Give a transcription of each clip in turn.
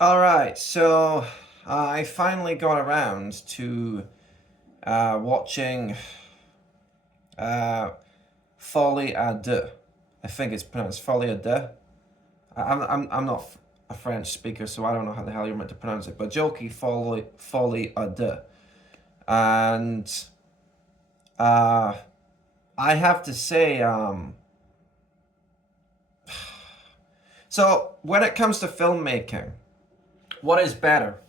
All right, so I finally got around to watching uh, Folie à Deux. I think it's pronounced Folie à Deux. I'm not a French speaker, so I don't know how the hell you're meant to pronounce it. But Jokey Folie à Deux, and uh, I have to say, so when it comes to filmmaking, what is better?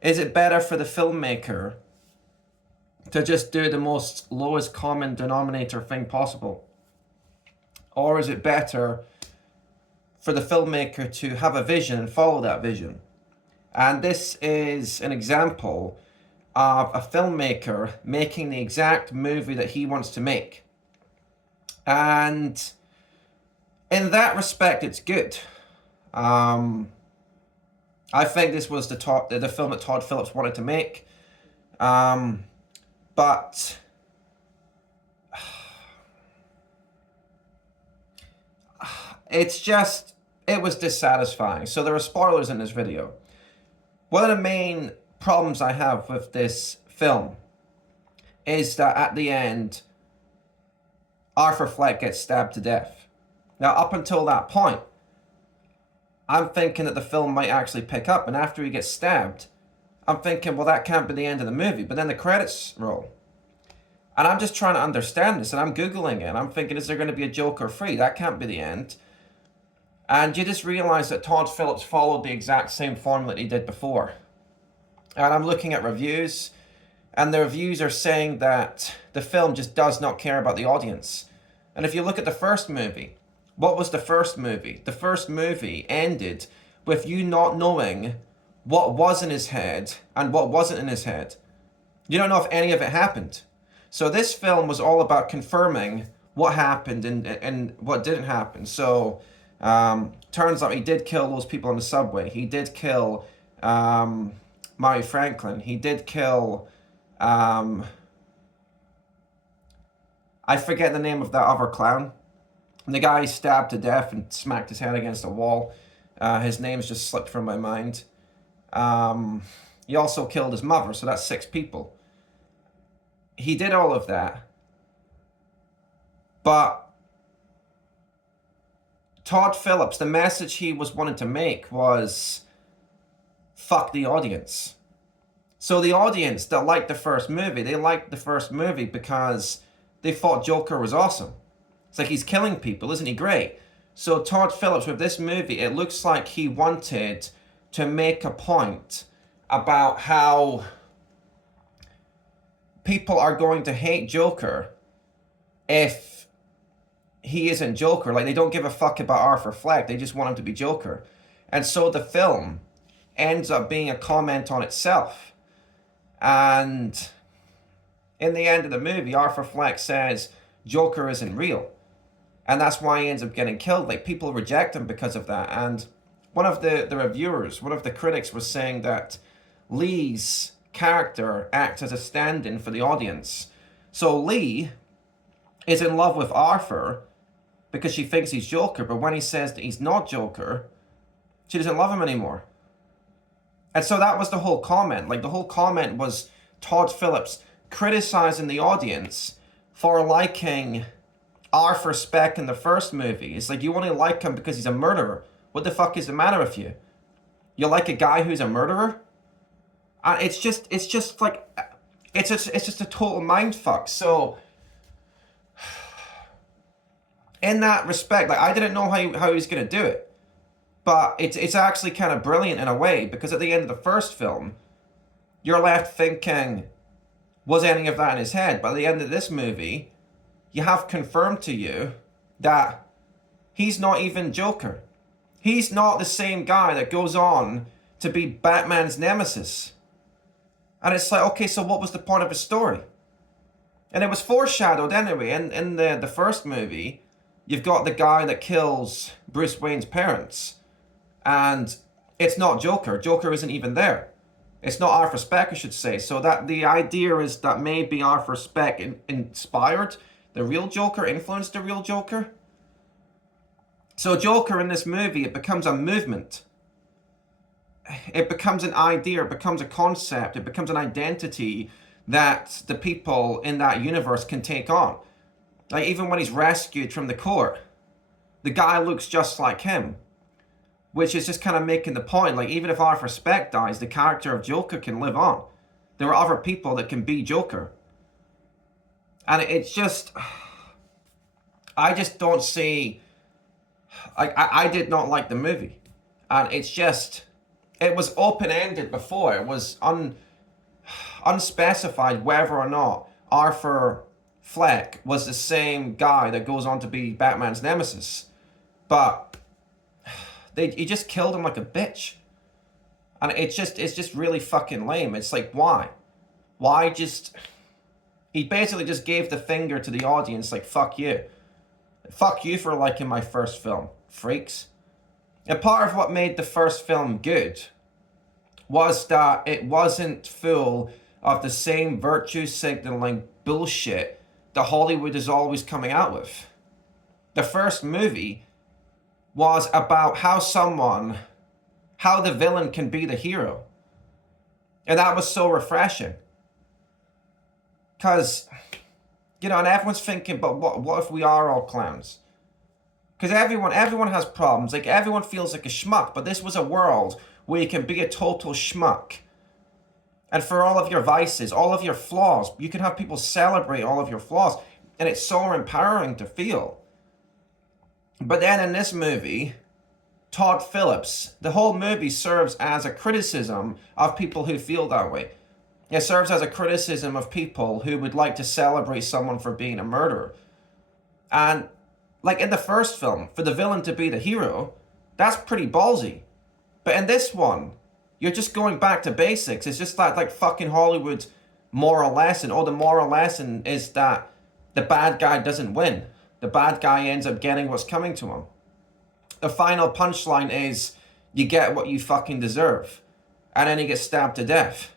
Is it better for the filmmaker to just do the most lowest common denominator thing possible? Or is it better for the filmmaker to have a vision and follow that vision? And this is an example of a filmmaker making the exact movie that he wants to make. And in that respect, it's good. I think this was the film that Todd Phillips wanted to make. But it was dissatisfying. So there are spoilers in this video. One of the main problems I have with this film is that at the end, Arthur Fleck gets stabbed to death. Now, up until that point, I'm thinking that the film might actually pick up, and after he gets stabbed, I'm thinking, well, that can't be the end of the movie. But then the credits roll. And I'm just trying to understand this, and I'm Googling it, and I'm thinking, is there going to be a Joker 3? That can't be the end. And you just realize that Todd Phillips followed the exact same formula that he did before. And I'm looking at reviews, and the reviews are saying that the film just does not care about the audience. And if you look at the first movie, what was the first movie? The first movie ended with you not knowing what was in his head and what wasn't in his head. You don't know if any of it happened. So this film was all about confirming what happened and what didn't happen. So turns out he did kill those people on the subway. He did kill Murray Franklin. He did kill I forget the name of that other clown. The guy he stabbed to death and smacked his head against a wall. His name's just slipped from my mind. He also killed his mother, so that's 6 people. He did all of that. But Todd Phillips, the message he was wanting to make was fuck the audience. So the audience that liked the first movie, they liked the first movie because they thought Joker was awesome. It's like, he's killing people, isn't he great? So Todd Phillips, with this movie, it looks like he wanted to make a point about how people are going to hate Joker if he isn't Joker. Like, they don't give a fuck about Arthur Fleck, they just want him to be Joker. And so the film ends up being a comment on itself. And in the end of the movie, Arthur Fleck says Joker isn't real. And that's why he ends up getting killed. Like, people reject him because of that. And one of the reviewers, one of the critics, was saying that Lee's character acts as a stand-in for the audience. So Lee is in love with Arthur because she thinks he's Joker, but when he says that he's not Joker, she doesn't love him anymore. And so that was the whole comment. Like, the whole comment was Todd Phillips criticizing the audience for liking Arthur Speck in the first movie. It's like, you only like him because he's a murderer. What the fuck is the matter with you? You like a guy who's a murderer? And it's just like, it's just a total mindfuck. So, in that respect, like, I didn't know how he was gonna do it, but it's actually kind of brilliant in a way, because at the end of the first film, you're left thinking, was any of that in his head? By the end of this movie, you have confirmed to you that he's not even Joker. He's not the same guy that goes on to be Batman's nemesis. And it's like, okay, so what was the point of his story? And it was foreshadowed anyway. In the first movie, you've got the guy that kills Bruce Wayne's parents. And it's not Joker. Joker isn't even there. It's not Arthur Speck, I should say. So that the idea is that maybe Arthur Speck inspired the real Joker, influenced the real Joker. So Joker in this movie, it becomes a movement. it becomes an idea, it becomes a concept, it becomes an identity that the people in that universe can take on. Like, even when he's rescued from the court, the guy looks just like him, which is just kind of making the point. Like, even if Arthur Speck dies, the character of Joker can live on. There are other people that can be Joker. And it's just, I just don't see, I did not like the movie. And it's just, it was open-ended before. It was unspecified whether or not Arthur Fleck was the same guy that goes on to be Batman's nemesis. But he just killed him like a bitch. And it's just really fucking lame. It's like, why? Why just... He basically just gave the finger to the audience, like, fuck you. Fuck you for liking my first film, freaks. And part of what made the first film good was that it wasn't full of the same virtue signaling bullshit that Hollywood is always coming out with. The first movie was about how the villain can be the hero. And that was so refreshing. Because, and everyone's thinking, but what if we are all clowns? Because everyone has problems. Like, everyone feels like a schmuck. But this was a world where you can be a total schmuck. And for all of your vices, all of your flaws, you can have people celebrate all of your flaws. And it's so empowering to feel. But then in this movie, Todd Phillips, the whole movie serves as a criticism of people who feel that way. It serves as a criticism of people who would like to celebrate someone for being a murderer. And, like in the first film, for the villain to be the hero, that's pretty ballsy. But in this one, you're just going back to basics. It's just like fucking Hollywood's moral lesson. Oh, the moral lesson is that the bad guy doesn't win. The bad guy ends up getting what's coming to him. The final punchline is, you get what you fucking deserve. And then he gets stabbed to death.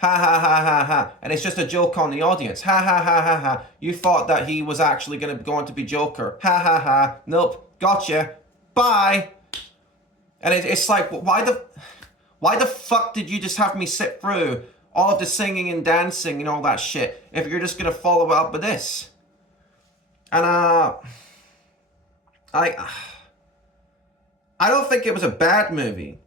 Ha ha ha ha ha. And it's just a joke on the audience. Ha ha ha ha ha. You thought that he was actually going to be Joker. Ha ha ha. Nope. Gotcha. Bye. And it's like, why the fuck did you just have me sit through all of the singing and dancing and all that shit if you're just going to follow it up with this? And I don't think it was a bad movie.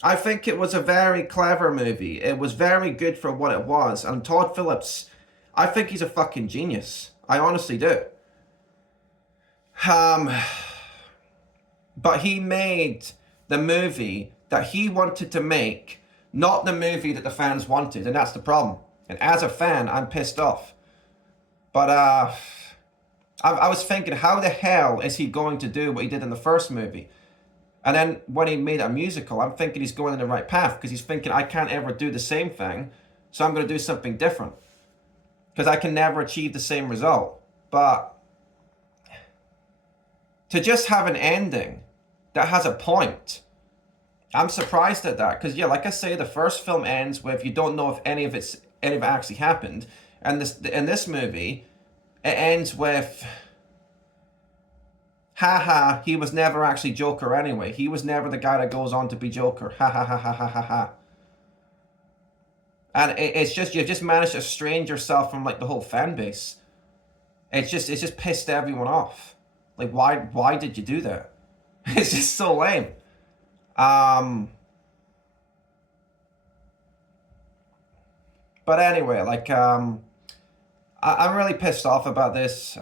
I think it was a very clever movie. It was very good for what it was. And Todd Phillips, I think he's a fucking genius. I honestly do. But he made the movie that he wanted to make, not the movie that the fans wanted. And that's the problem. And as a fan, I'm pissed off. But I was thinking, how the hell is he going to do what he did in the first movie? And then when he made a musical, I'm thinking he's going in the right path, because he's thinking, I can't ever do the same thing, so I'm going to do something different. Because I can never achieve the same result. But to just have an ending that has a point, I'm surprised at that. Because, yeah, like I say, the first film ends with you don't know if any of it actually happened. And in this movie, it ends with... Ha ha, he was never actually Joker anyway. He was never the guy that goes on to be Joker. Ha ha ha ha ha ha ha. And it's just, you've just managed to estrange yourself from like the whole fan base. It's just pissed everyone off. Like, why did you do that? It's just so lame. But anyway, like, I'm really pissed off about this.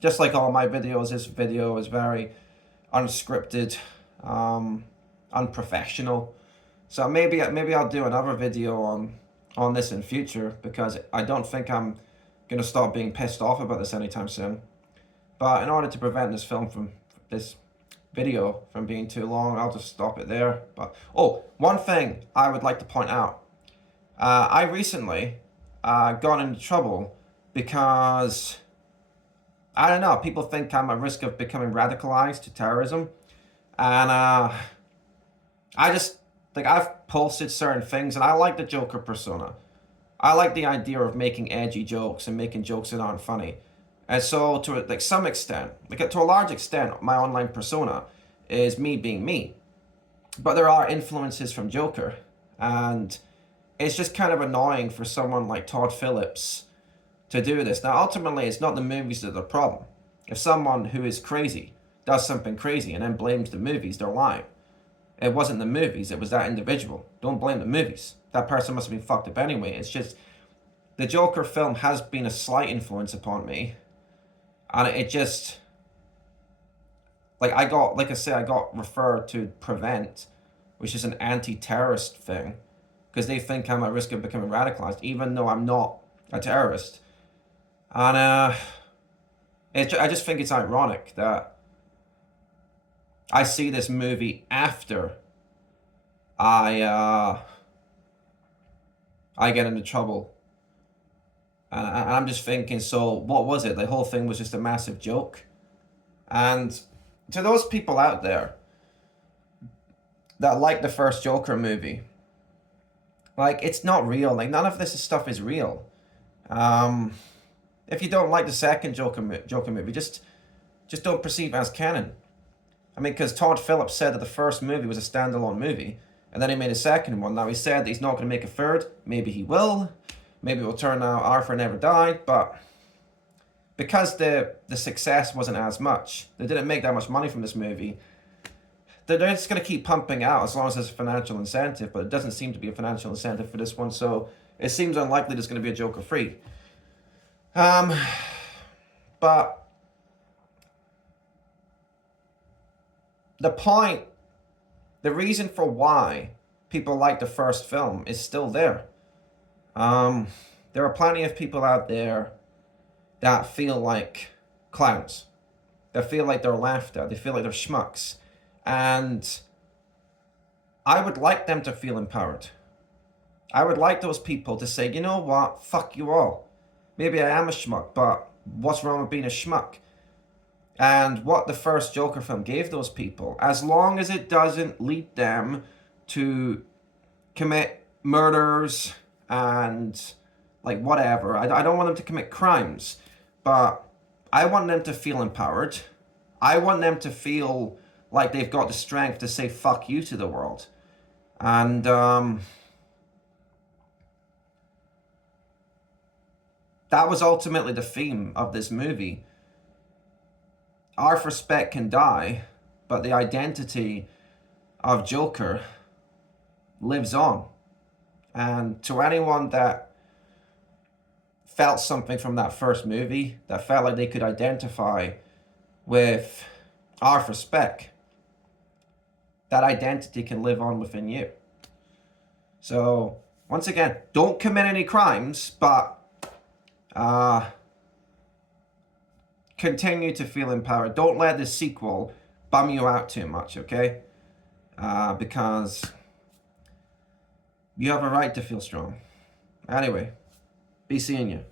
Just like all my videos, this video is very unscripted, unprofessional. So maybe I'll do another video on this in future, because I don't think I'm gonna stop being pissed off about this anytime soon. But in order to prevent this video from being too long, I'll just stop it there. But one thing I would like to point out: I recently got into trouble because, I don't know, people think I'm at risk of becoming radicalized to terrorism. And I've posted certain things, and I like the Joker persona. I like the idea of making edgy jokes and making jokes that aren't funny. And so to some extent, to a large extent, my online persona is me being me. But there are influences from Joker, and it's just kind of annoying for someone like Todd Phillips to do this. Now, ultimately, it's not the movies that are the problem. If someone who is crazy does something crazy and then blames the movies, they're lying. It wasn't the movies, it was that individual. Don't blame the movies. That person must have been fucked up anyway. It's just the Joker film has been a slight influence upon me. And it just, like I got referred to Prevent, which is an anti-terrorist thing, because they think I'm at risk of becoming radicalized, even though I'm not a terrorist. And I just think it's ironic that I see this movie after I get into trouble. And I'm just thinking, so what was it? The whole thing was just a massive joke. And to those people out there that like the first Joker movie, like, it's not real. Like, none of this stuff is real. If you don't like the second Joker movie, just don't perceive it as canon. I mean, because Todd Phillips said that the first movie was a standalone movie, and then he made a second one. Now, he said that he's not going to make a third. Maybe he will. Maybe it will turn out Arthur Never Died, but because the success wasn't as much, they didn't make that much money from this movie, they're just going to keep pumping out as long as there's a financial incentive, but it doesn't seem to be a financial incentive for this one, so it seems unlikely there's going to be a Joker 3. But the reason for why people like the first film is still there. There are plenty of people out there that feel like clowns. That feel like they're laughed at. They feel like they're schmucks. And I would like them to feel empowered. I would like those people to say, you know what, fuck you all. Maybe I am a schmuck, but what's wrong with being a schmuck? And what the first Joker film gave those people, as long as it doesn't lead them to commit murders and like whatever. I don't want them to commit crimes, but I want them to feel empowered. I want them to feel like they've got the strength to say fuck you to the world. And that was ultimately the theme of this movie. Arthur Speck can die, but the identity of Joker lives on. And to anyone that felt something from that first movie, that felt like they could identify with Arthur Speck, that identity can live on within you. So, once again, don't commit any crimes, but continue to feel empowered. Don't let the sequel bum you out too much, okay? Because you have a right to feel strong. Anyway, be seeing you.